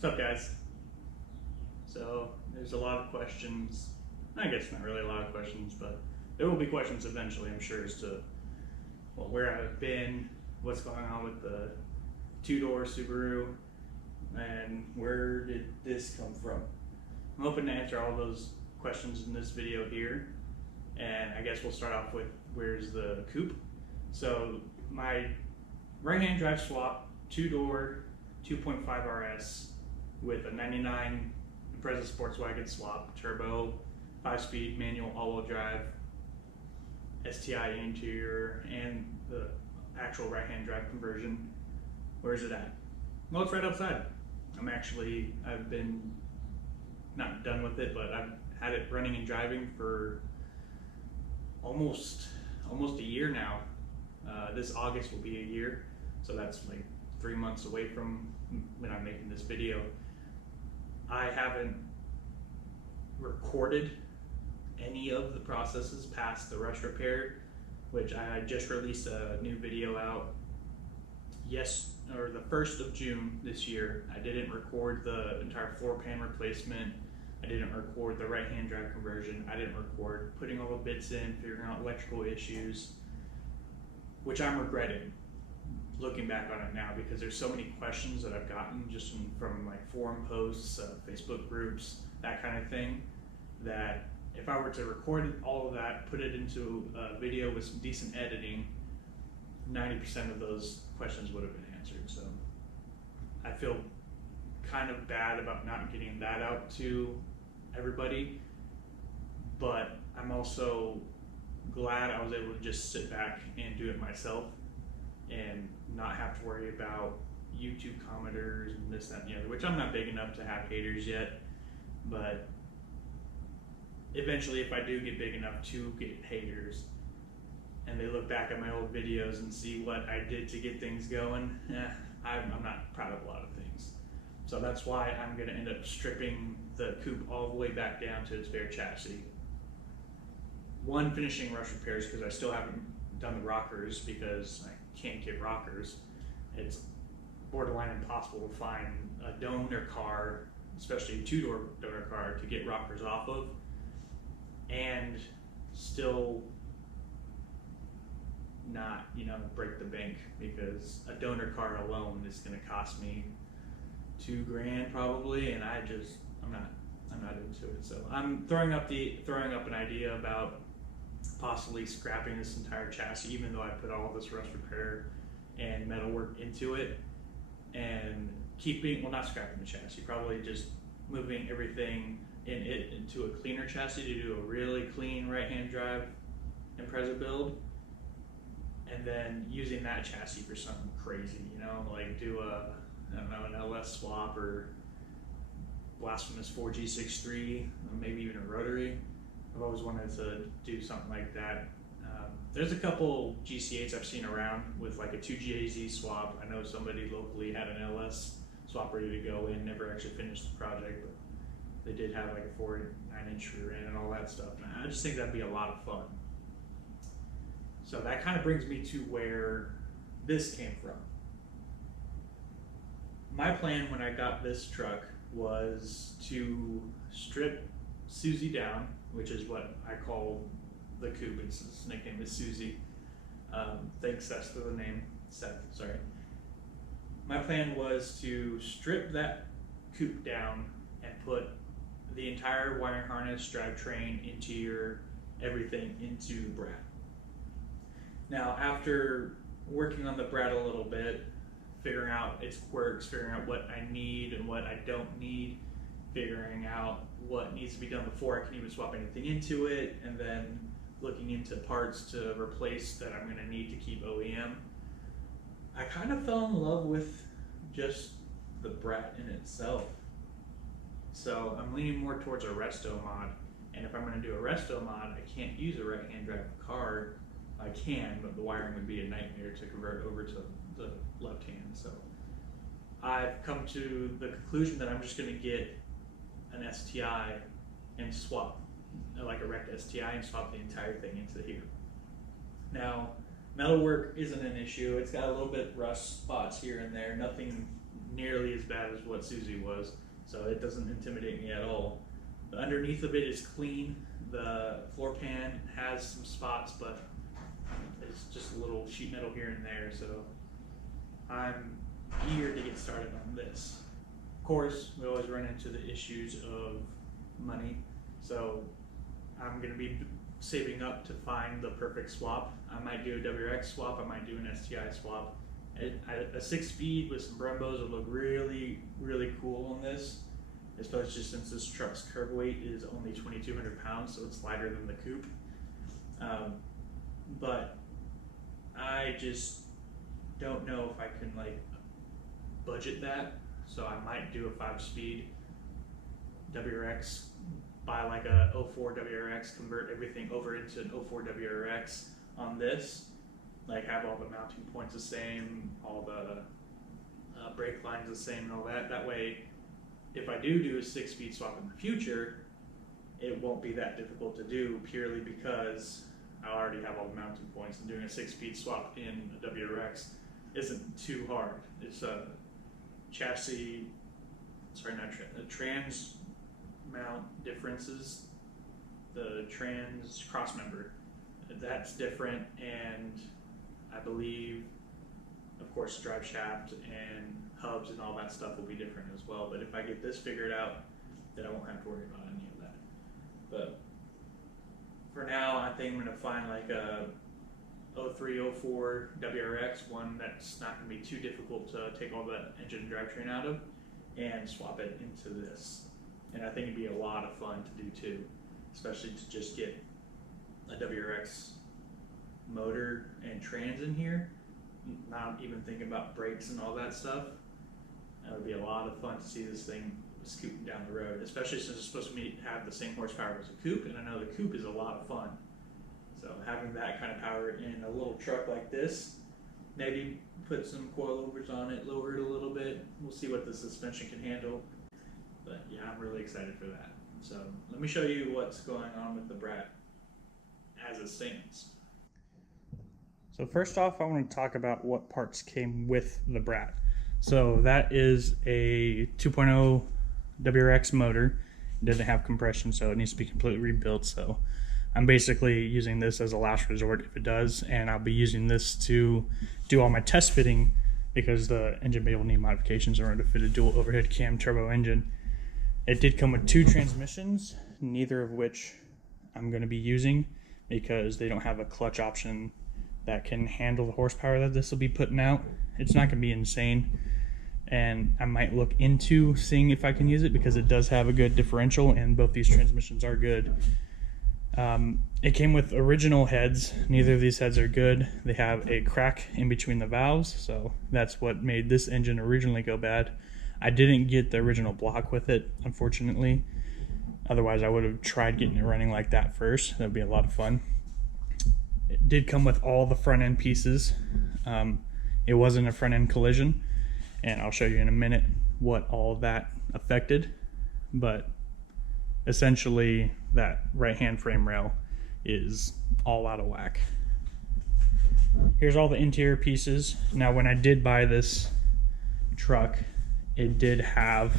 What's up, guys? So there's a lot of questions. I guess not really a lot of questions, but there will be questions eventually, I'm sure, as to where I've been, what's going on with the two-door Subaru, and where did this come from. I'm hoping to answer all those questions in this video here, and I guess we'll start off with where's the coupe. So my right-hand drive swap, two-door 2.5 RS with a 99 Impreza Sportswagen swap, turbo, 5-speed, manual, all-wheel drive, STI interior, and the actual right-hand drive conversion. Where is it at? Well, it's right outside. I've been not done with it, but I've had it running and driving for almost a year now. This August will be a year, so that's like 3 months away from when I'm making this video. I haven't recorded any of the processes past the rush repair, which I just released a new video out the 1st of June this year. I didn't record the entire floor pan replacement. I didn't record the right-hand drive conversion. I didn't record putting all the bits in, figuring out electrical issues, which I'm regretting looking back on it now, because there's so many questions that I've gotten just from like forum posts, Facebook groups, that kind of thing, that if I were to record all of that, put it into a video with some decent editing, 90% of those questions would have been answered. So I feel kind of bad about not getting that out to everybody, but I'm also glad I was able to just sit back and do it myself and not have to worry about YouTube commenters and this, that, and the other, which I'm not big enough to have haters yet, but eventually if I do get big enough to get haters and they look back at my old videos and see what I did to get things going, I'm not proud of a lot of things. So that's why I'm going to end up stripping the coupe all the way back down to its bare chassis. One, finishing rush repairs, because I still haven't done the rockers because I can't get rockers. It's borderline impossible to find a donor car, especially a two-door donor car, to get rockers off of and still not, break the bank, because a donor car alone is going to cost me $2,000 probably, and I'm not into it. So I'm throwing up an idea about possibly scrapping this entire chassis, even though I put all this rust repair and metal work into it, and not scrapping the chassis, probably just moving everything in it into a cleaner chassis to do a really clean right-hand drive Impreza build, and then using that chassis for something crazy, like do an LS swap or blasphemous 4G63, maybe even a rotary. I've always wanted to do something like that. There's a couple GC8s I've seen around with like a 2GAZ swap. I know somebody locally had an LS swap ready to go in, never actually finished the project, but they did have like a 4.9-inch rear end and all that stuff. And I just think that'd be a lot of fun. So that kind of brings me to where this came from. My plan when I got this truck was to strip Susie down, which is what I call the coupe. Its nickname is Susie. Thanks, Seth, for the name. Seth, sorry. My plan was to strip that coupe down and put the entire wiring harness, drivetrain, interior, everything into Brat. Now, after working on the Brat a little bit, figuring out its quirks, figuring out what I need and what I don't need, figuring out what needs to be done before I can even swap anything into it, and then looking into parts to replace that I'm going to need to keep OEM, I kind of fell in love with just the Brat in itself. So I'm leaning more towards a resto mod, and if I'm going to do a resto mod, I can't use a right-hand drive car. I can, but the wiring would be a nightmare to convert over to the left hand. So I've come to the conclusion that I'm just going to get an STI and swap, like a wrecked STI, and swap the entire thing into here. Now, metalwork isn't an issue. It's got a little bit rust spots here and there, nothing nearly as bad as what Susie was, so it doesn't intimidate me at all. The underneath of it is clean. The floor pan has some spots, but it's just a little sheet metal here and there, so I'm eager to get started on this. Of course, we always run into the issues of money, so I'm going to be saving up to find the perfect swap. I might do a WRX swap, I might do an STI swap. A 6-speed with some Brembos would look really, really cool on this, especially since this truck's curb weight is only 2,200 pounds, so it's lighter than the coupe. But I just don't know if I can like budget that, so I might do a 5-speed WRX, buy like a 04 WRX, convert everything over into an 04 WRX on this, like have all the mounting points the same, all the brake lines the same and all that. That way, if I do a 6-speed swap in the future, it won't be that difficult to do, purely because I already have all the mounting points, and doing a 6-speed swap in a WRX isn't too hard. It's a chassis, trans mount differences, the trans cross member, that's different, and I believe, of course, drive shaft and hubs and all that stuff will be different as well. But if I get this figured out, then I won't have to worry about any of that. But for now, I think I'm going to find like a 03, 04 WRX, one that's not going to be too difficult to take all the engine and drivetrain out of, and swap it into this. And I think it'd be a lot of fun to do too, especially to just get a WRX motor and trans in here, not even thinking about brakes and all that stuff. That would be a lot of fun to see this thing scooting down the road, especially since it's supposed to have the same horsepower as a coupe, and I know the coupe is a lot of fun. So having that kind of power in a little truck like this, maybe put some coilovers on it, lower it a little bit. We'll see what the suspension can handle. But yeah, I'm really excited for that. So let me show you what's going on with the Brat as it stands. So first off, I want to talk about what parts came with the Brat. So that is a 2.0 WRX motor. It doesn't have compression, so it needs to be completely rebuilt. So I'm basically using this as a last resort if it does, and I'll be using this to do all my test fitting, because the engine bay will need modifications in order to fit a dual overhead cam turbo engine. It did come with 2 transmissions, neither of which I'm going to be using because they don't have a clutch option that can handle the horsepower that this will be putting out. It's not going to be insane, and I might look into seeing if I can use it because it does have a good differential and both these transmissions are good. It came with original heads. Neither of these heads are good. They have a crack in between the valves, so that's what made this engine originally go bad. I didn't get the original block with it, unfortunately. Otherwise, I would have tried getting it running like that first. That would be a lot of fun. It did come with all the front end pieces. It wasn't a front end collision, and I'll show you in a minute what all of that affected. But essentially, that right hand frame rail is all out of whack. Here's all the interior pieces. Now, when I did buy this truck, it did have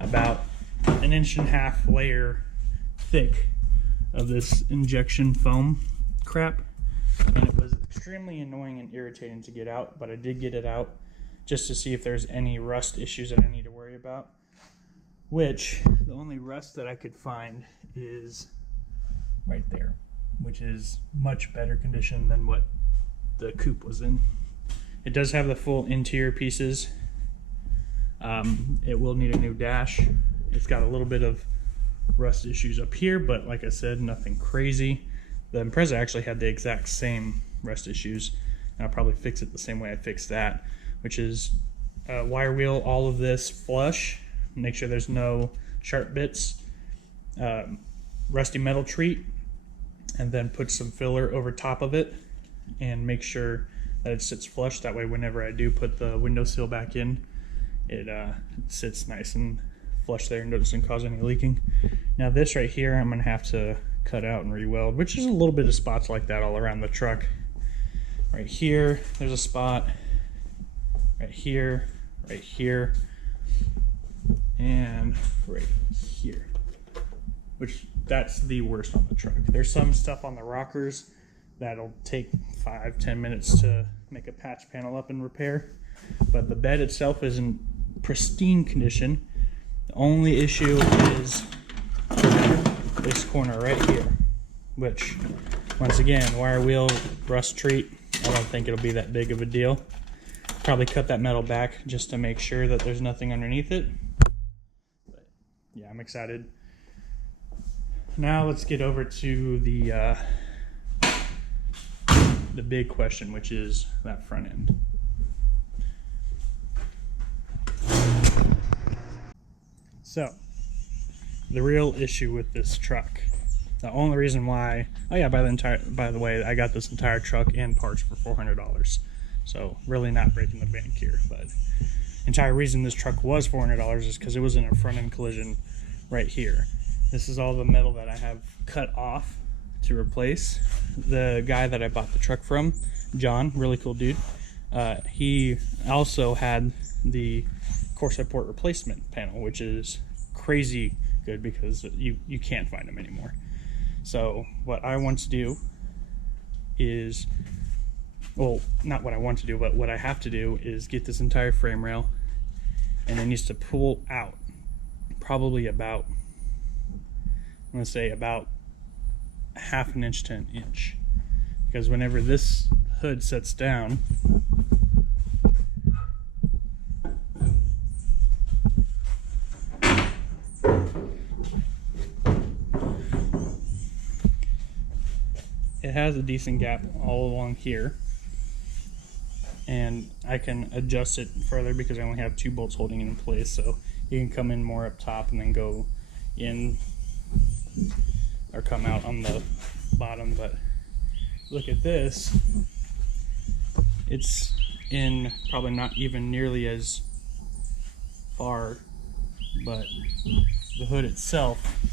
about 1.5 inch layer thick of this injection foam crap, and it was extremely annoying and irritating to get out, but I did get it out just to see if there's any rust issues that I need to worry about, which the only rust that I could find is right there, which is much better condition than what the coupe was in. It does have the full interior pieces. It will need a new dash. It's got a little bit of rust issues up here, but like I said, nothing crazy. The Impreza actually had the exact same rust issues, and I'll probably fix it the same way I fixed that, which is wire wheel all of this flush, make sure there's no sharp bits, rusty metal treat, and then put some filler over top of it and make sure that it sits flush. That way whenever I do put the window sill back in, it sits nice and flush there and doesn't cause any leaking. Now this right here I'm going to have to cut out and re-weld, which is a little bit of spots like that all around the truck. Right here there's a spot, right here, right here, and right here, which that's the worst on the truck. There's some stuff on the rockers that'll take 5-10 minutes to make a patch panel up and repair, but the bed itself is in pristine condition. The only issue is this corner right here, which, once again, wire wheel rust treat. I don't think it'll be that big of a deal. Probably cut that metal back just to make sure that there's nothing underneath it. But yeah, I'm excited. Now let's get over to the big question, which is that front end. So, the real issue with this truck, the only reason why, oh yeah, by the way, I got this entire truck and parts for $400. So really not breaking the bank here, but entire reason this truck was $400 is because it was in a front end collision right here. This is all the metal that I have cut off to replace. The guy that I bought the truck from, John, really cool dude, he also had the core support replacement panel, which is crazy good because you can't find them anymore. So what I want to do is, well, not what I want to do, but what I have to do is get this entire frame rail, and it needs to pull out probably about, I'm going to say about 1/2 inch to 1 inch, because whenever this hood sets down, it has a decent gap all along here, and I can adjust it further because I only have 2 bolts holding it in place, so you can come in more up top and then go in or come out on the bottom. But look at this, it's in probably not even nearly as far, but the hood itself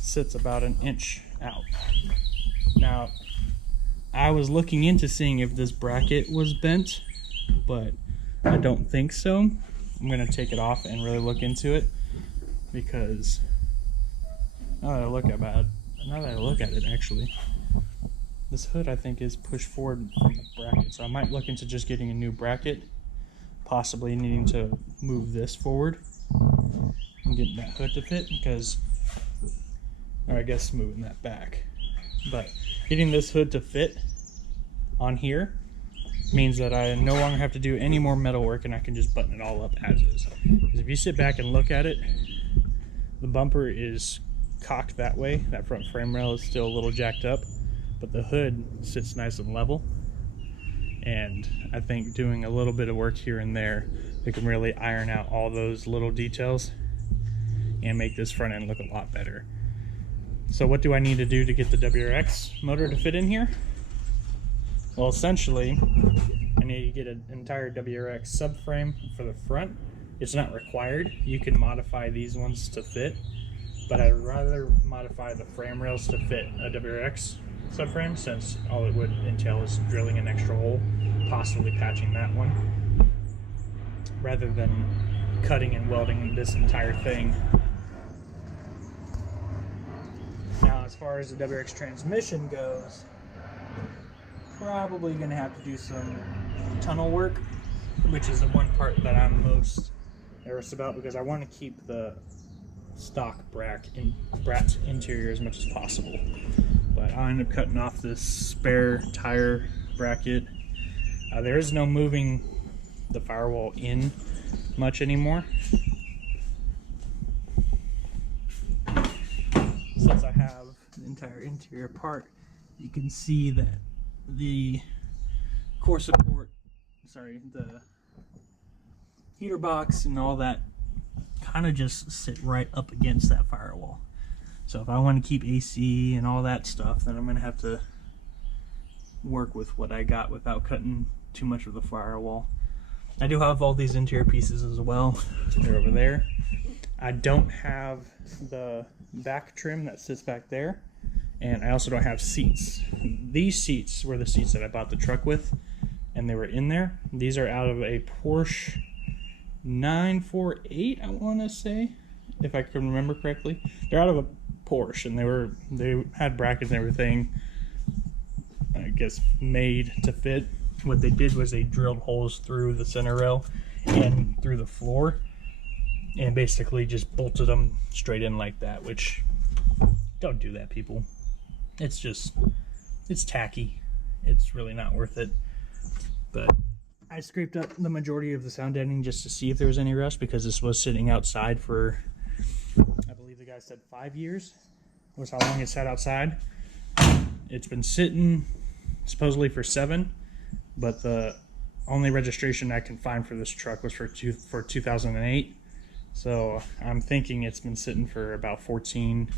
sits about 1 inch out. Now, I was looking into seeing if this bracket was bent, but I don't think so. I'm going to take it off and really look into it, because now that I look at it, actually, this hood I think is pushed forward from the bracket. So I might look into just getting a new bracket, possibly needing to move this forward and get that hood to fit, because, or I guess moving that back. But getting this hood to fit on here means that I no longer have to do any more metal work, and I can just button it all up as is. Because if you sit back and look at it, the bumper is cocked that way. That front frame rail is still a little jacked up, but the hood sits nice and level. And I think doing a little bit of work here and there, we can really iron out all those little details and make this front end look a lot better. So what do I need to do to get the WRX motor to fit in here? Well, essentially, I need to get an entire WRX subframe for the front. It's not required. You can modify these ones to fit, but I'd rather modify the frame rails to fit a WRX subframe, since all it would entail is drilling an extra hole, possibly patching that one, rather than cutting and welding this entire thing. Now, as far as the WRX transmission goes, probably going to have to do some tunnel work, which is the one part that I'm most nervous about, because I want to keep the stock Brat interior as much as possible. But I'll end up cutting off this spare tire bracket. There is no moving the firewall in much anymore, since I have the entire interior part. You can see that the core support, the heater box and all that kind of just sit right up against that firewall. So if I want to keep AC and all that stuff, then I'm going to have to work with what I got without cutting too much of the firewall. I do have all these interior pieces as well. They're over there. I don't have the back trim that sits back there, and I also don't have seats. These seats were the seats that I bought the truck with, and they were in there. These are out of a Porsche 948, I want to say, if I can remember correctly. They're out of a Porsche, and they had brackets and everything, I guess, made to fit. What they did was they drilled holes through the center rail and through the floor, and basically just bolted them straight in like that. Which, don't do that, people. It's tacky. It's really not worth it. But I scraped up the majority of the sound deadening just to see if there was any rust, because this was sitting outside for, I believe the guy said 5 years was how long it sat outside. It's been sitting supposedly for 7, but the only registration I can find for this truck was for 2008. So I'm thinking it's been sitting for about 14,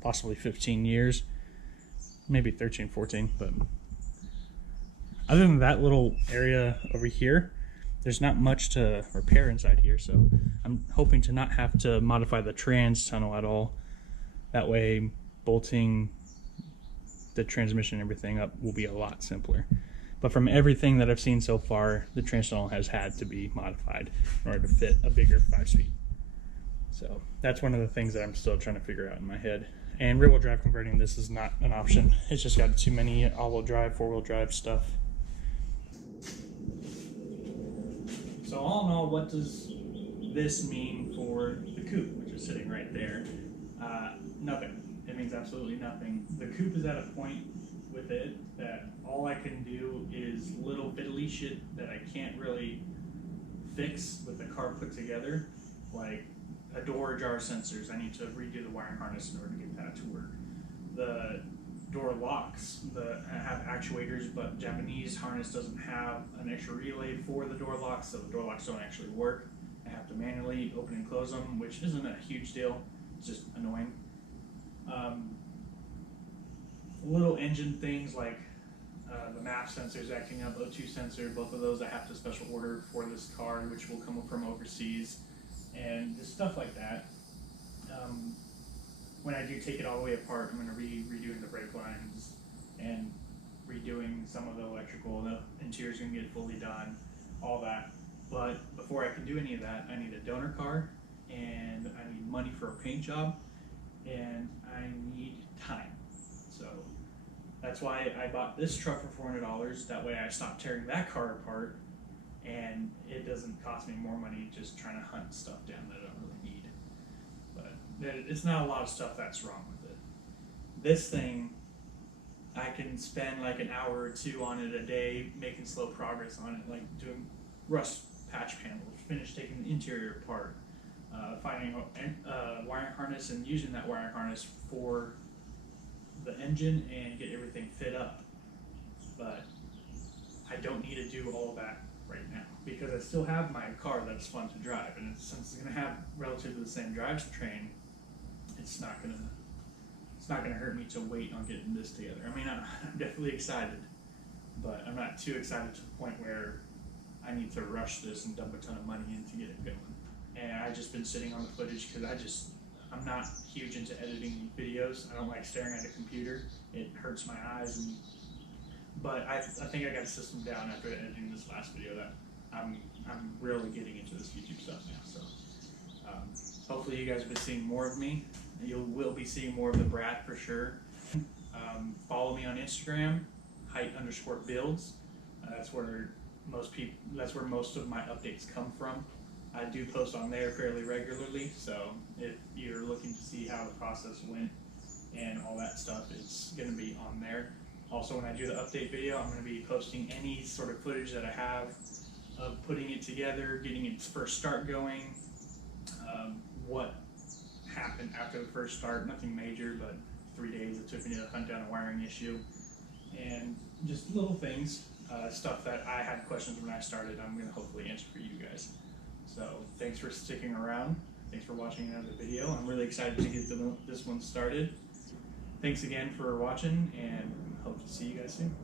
possibly 15 years, maybe 13, 14. But other than that little area over here, there's not much to repair inside here. So I'm hoping to not have to modify the trans tunnel at all. That way, bolting the transmission and everything up will be a lot simpler. But from everything that I've seen so far, the trans tunnel has had to be modified in order to fit a bigger 5-speed. So that's one of the things that I'm still trying to figure out in my head. And rear-wheel drive converting this is not an option. It's just got too many all-wheel drive, 4-wheel drive stuff. So all in all, what does this mean for the coupe, which is sitting right there? Nothing. It means absolutely nothing. The coupe is at a point with it that all I can do is little fiddly shit that I can't really fix with the car put together, like a door jar sensors. I need to redo the wiring harness in order to get that to work. The door locks have actuators, but Japanese harness doesn't have an extra relay for the door locks, so the door locks don't actually work. I have to manually open and close them, which isn't a huge deal. It's just annoying. Little engine things like the map sensors acting up, O2 sensor, both of those I have to special order for this car, which will come from overseas, and just stuff like that. When I do take it all the way apart, I'm going to be redoing the brake lines and redoing some of the electrical. The interior's going to get fully done, all that. But before I can do any of that, I need a donor car, and I need money for a paint job, and I need time. So that's why I bought this truck for $400. That way I stop tearing that car apart, and it doesn't cost me more money just trying to hunt stuff down that I don't really need. But it's not a lot of stuff that's wrong with it. This thing, I can spend like an hour or two on it a day, making slow progress on it, like doing rust patch panels, finish taking the interior apart, finding a wiring harness and using that wiring harness for the engine and get everything fit up. But I don't need to do all that right now because I still have my car that's fun to drive, and since it's going to have relatively the same drivetrain, it's not going to hurt me to wait on getting this together. I mean, I'm definitely excited, but I'm not too excited to the point where I need to rush this and dump a ton of money in to get it going. And I've just been sitting on the footage because I'm not huge into editing videos. I don't like staring at a computer. It hurts my eyes. But I think I got a system down after editing this last video that I'm really getting into this YouTube stuff now. So hopefully you guys have been seeing more of me. You will be seeing more of the Brat for sure. Follow me on Instagram, height_builds. That's where most of my updates come from. I do post on there fairly regularly, so if you're looking to see how the process went and all that stuff, it's going to be on there. Also, when I do the update video, I'm going to be posting any sort of footage that I have of putting it together, getting its first start going, what happened after the first start, nothing major, but 3 days it took me to hunt down a wiring issue, and just little things, stuff that I had questions when I started, I'm going to hopefully answer for you guys. So thanks for sticking around. Thanks for watching another video. I'm really excited to get this one started. Thanks again for watching, and hope to see you guys soon.